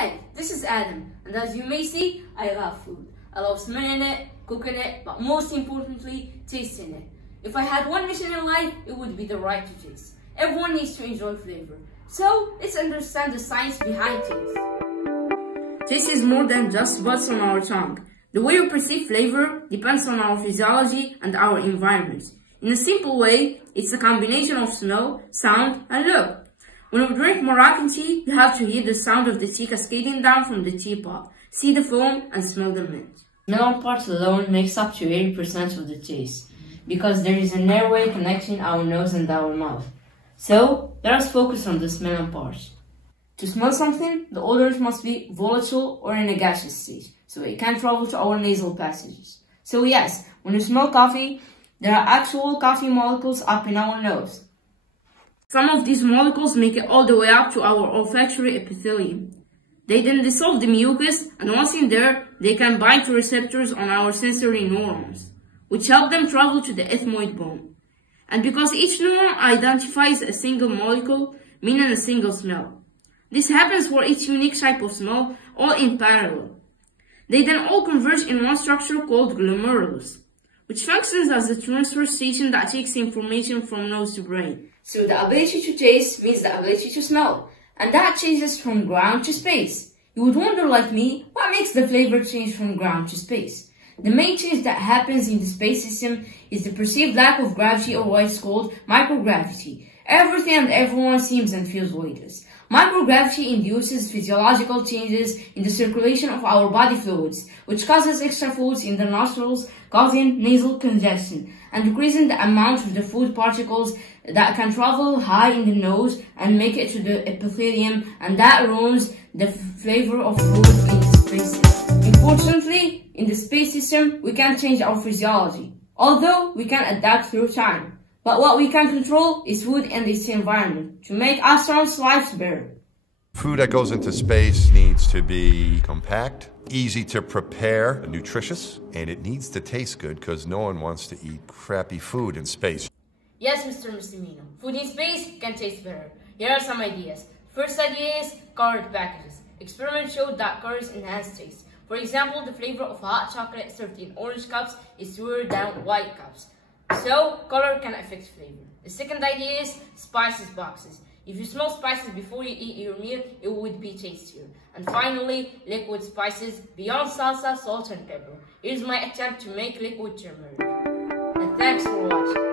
Hi, this is Adam, and as you may see, I love food. I love smelling it, cooking it, but most importantly, tasting it. If I had one mission in life, it would be the right to taste. Everyone needs to enjoy flavor. So, let's understand the science behind taste. Taste is more than just what's on our tongue. The way we perceive flavor depends on our physiology and our environment. In a simple way, it's a combination of smell, sound, and look. When we drink Moroccan tea, you have to hear the sound of the tea cascading down from the teapot, see the foam, and smell the mint. Melon part alone makes up to 80% of the taste, because there is an airway connecting our nose and our mouth. So, let us focus on this melon part. To smell something, the odors must be volatile or in a gaseous state, so it can travel to our nasal passages. So yes, when you smell coffee, there are actual coffee molecules up in our nose. Some of these molecules make it all the way up to our olfactory epithelium. They then dissolve the mucus, and once in there, they can bind to receptors on our sensory neurons, which help them travel to the ethmoid bone. And because each neuron identifies a single molecule, meaning a single smell. This happens for each unique type of smell, all in parallel. They then all converge in one structure called glomerulus, which functions as a transfer station that takes information from nose to brain. So the ability to taste means the ability to smell, and that changes from ground to space. You would wonder, like me, what makes the flavor change from ground to space? The main change that happens in the space system is the perceived lack of gravity, or what is called microgravity. Everything and everyone seems and feels weightless. Microgravity induces physiological changes in the circulation of our body fluids, which causes extra fluids in the nostrils, causing nasal congestion, and decreasing the amount of the food particles that can travel high in the nose and make it to the epithelium, and that ruins the flavor of food in the space system. Unfortunately, in the space system, we can't change our physiology, although we can adapt through time. But what we can control is food and its environment to make astronauts' lives better. Food that goes into space needs to be compact, easy to prepare, nutritious, and it needs to taste good because no one wants to eat crappy food in space. Yes, Mr. Misdemeanor. Food in space can taste better. Here are some ideas. First idea is colored packages. Experiments showed that colors enhance taste. For example, the flavor of hot chocolate served in orange cups is sweeter than white cups. So, color can affect flavor. The second idea is spices boxes. If you smell spices before you eat your meal, it would be tastier. And finally, liquid spices beyond salsa, salt, and pepper. Here's my attempt to make liquid turmeric. And thanks for watching.